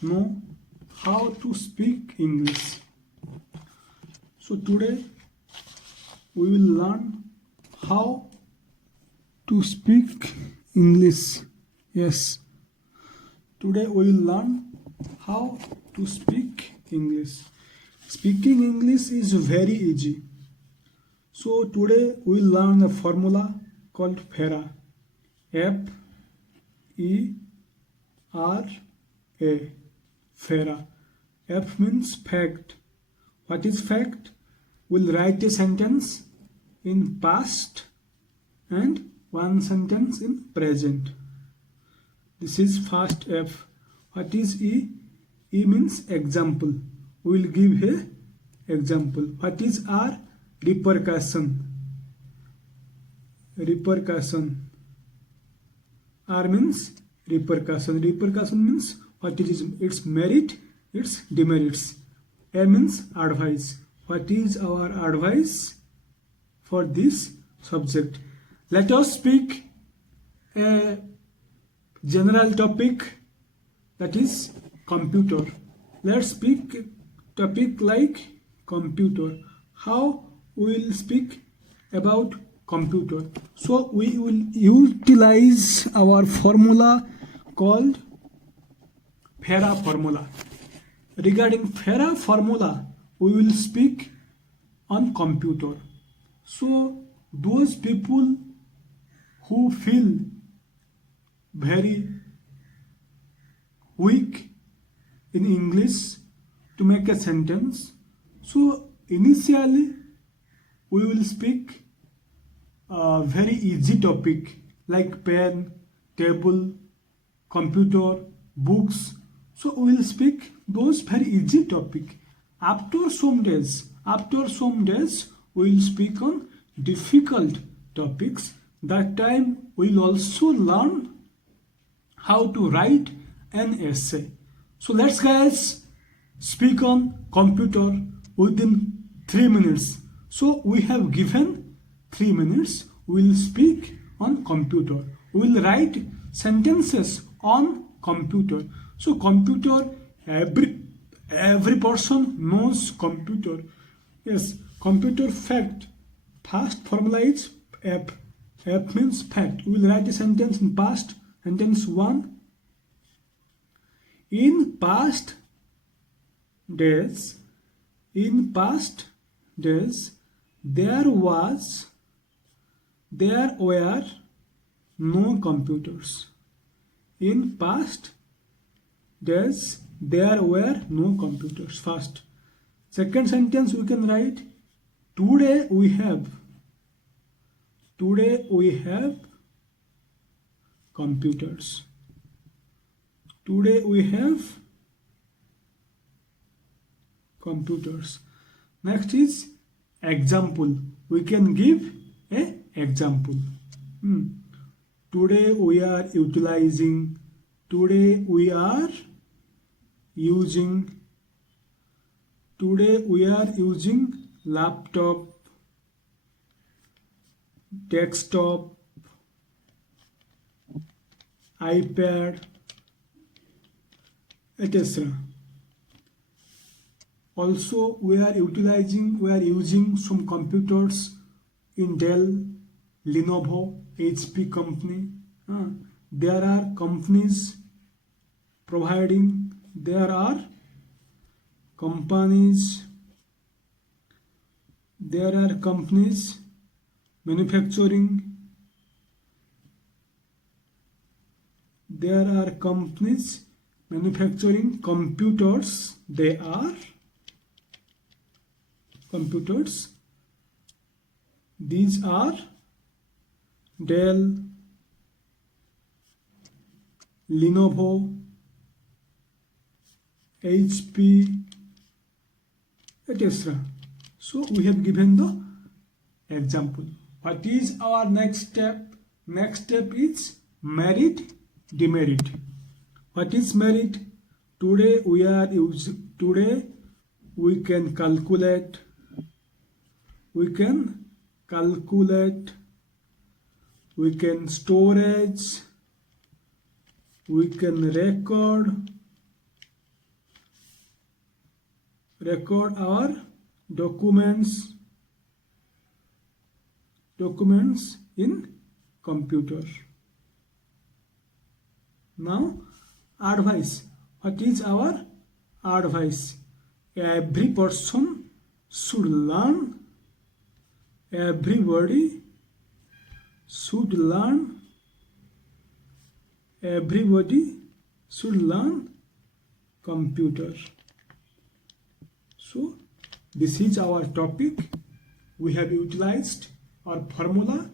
know how to speak English. So today we will learn how to speak English. Yes, today we will learn how to speak English. Speaking English is very easy. So today we will learn a formula called FERA. F-E-R-A. FERA. F means fact. What is fact? We'll write a sentence in past and one sentence in present. This is first F. What is E? E means example. We will give a example. What is R? Repercussion. Repercussion. R means repercussion. Repercussion means what is its merit, its demerits. A means advice. What is our advice for this subject? Let us speak a general topic, that is computer. Let's speak topic like computer. How we will speak about computer? So we will utilize our formula called FERA formula. Regarding FERA formula, we will speak on computer. So those people who feel very weak in English to make a sentence, so initially we will speak a very easy topic like pen, table, computer, books. So we will speak those very easy topic. After some days we will speak on difficult topics. That time we will also learn how to write an essay. So let's guys speak on computer within 3 minutes. So we have given 3 minutes. We will speak on computer. We will write sentences on computer. So computer, every person knows computer. Yes, computer fact. First formula is F. F means fact. We will write a sentence in past. Sentence 1. In past days, there were no computers. In past days, there were no computers. First. Second sentence we can write, today we have computers. Today we have computers. Next is example. We can give a example. Today we are utilizing. Today we are using. Today we are using laptop, desktop, iPad, etc. Also we are using some computers in Dell, Lenovo, HP company. There are companies providing, there are companies manufacturing, there are companies manufacturing computers. They are computers. These are Dell, Lenovo, HP, etc. So we have given the example. What is our next step? Next step is merit, demerit. What is merit? Today we can calculate, we can storage, we can record, record our documents in computer. Now advice. What is our advice? Every person should learn. Everybody should learn. Everybody should learn computer. So this is our topic. We have utilized our formula.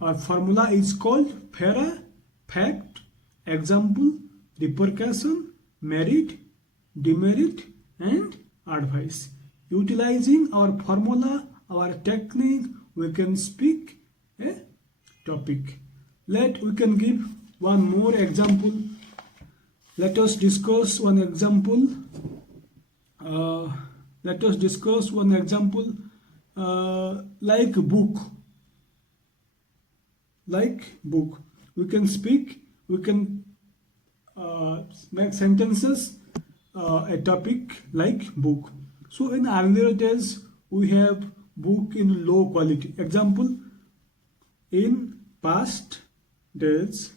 Our formula is called FAIRA: fact, example, repercussion, merit, demerit, and advice. Utilizing our formula, our technique, we can speak a topic. We can give one more example. Let us discuss one example. Like book. We can speak. We can make sentences. A topic like book. So in earlier days we have book in low quality. Example, in past days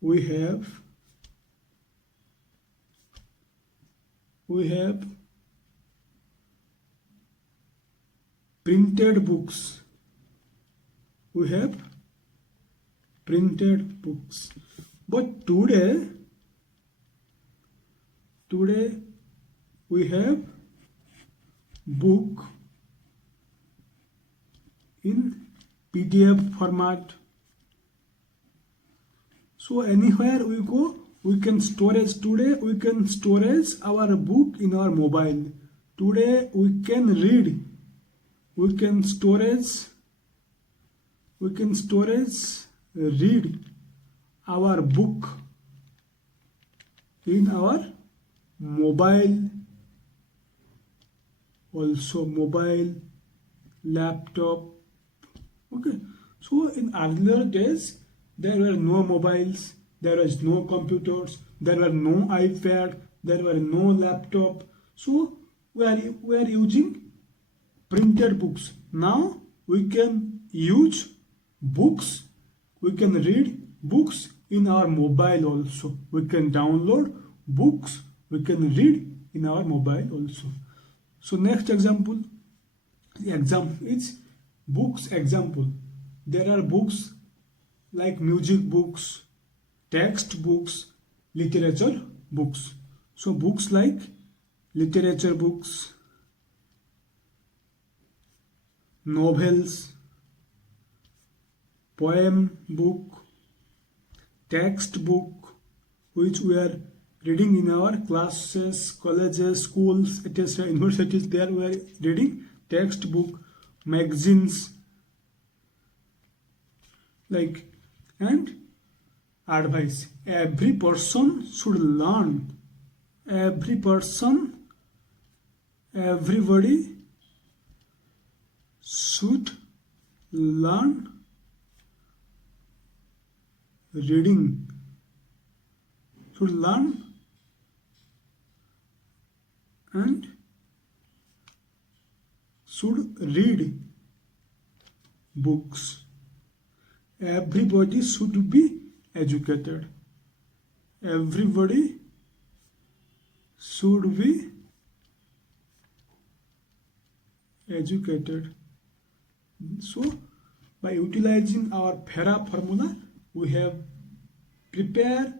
we have printed books. We have printed books. But today we have book in PDF format. So anywhere we go, we can storage. Today we can storage our book in our mobile. Today we can read. We can read our book in our mobile, also mobile, laptop. Okay, so in earlier days there were no mobiles, there was no computers, there were no iPad, there were no laptop. So we are using printed books. Now we can use books, we can read books in our mobile also. We can download books, we can read in our mobile also. So next example, the example is books example. There are books like music books, text books, literature books. So books like literature books, novels, poem book, text book, which we are reading in our classes, colleges, schools, etc., universities. There we are reading text book, magazines, like, and advice. Every person should learn. Everybody should learn reading. Should learn and should read books. Everybody should be educated. Everybody should be educated. So by utilizing our FAIRA formula, we have prepared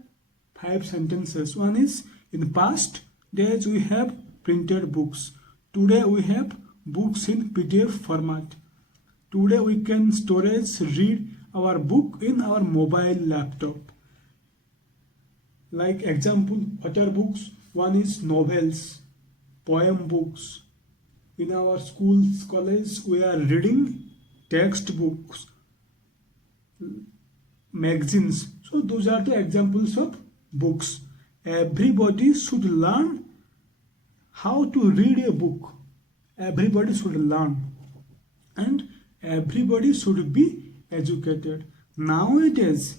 5 sentences. One is, in past days we have printed books. Today we have books in PDF format. Today we can read our book in our mobile laptop. Like example, what are books? One is novels, poem books. In our schools, college, we are reading text books, magazines. So those are the examples of books. Everybody should learn how to read a book. Everybody should learn, and everybody should be educated. Nowadays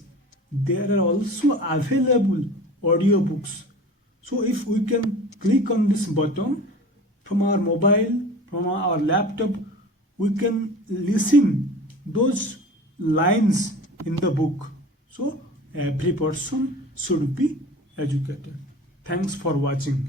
there are also available audiobooks. So if we can click on this button from our mobile, from our laptop, we can listen those lines in the book. So every person should be educated. Thanks for watching.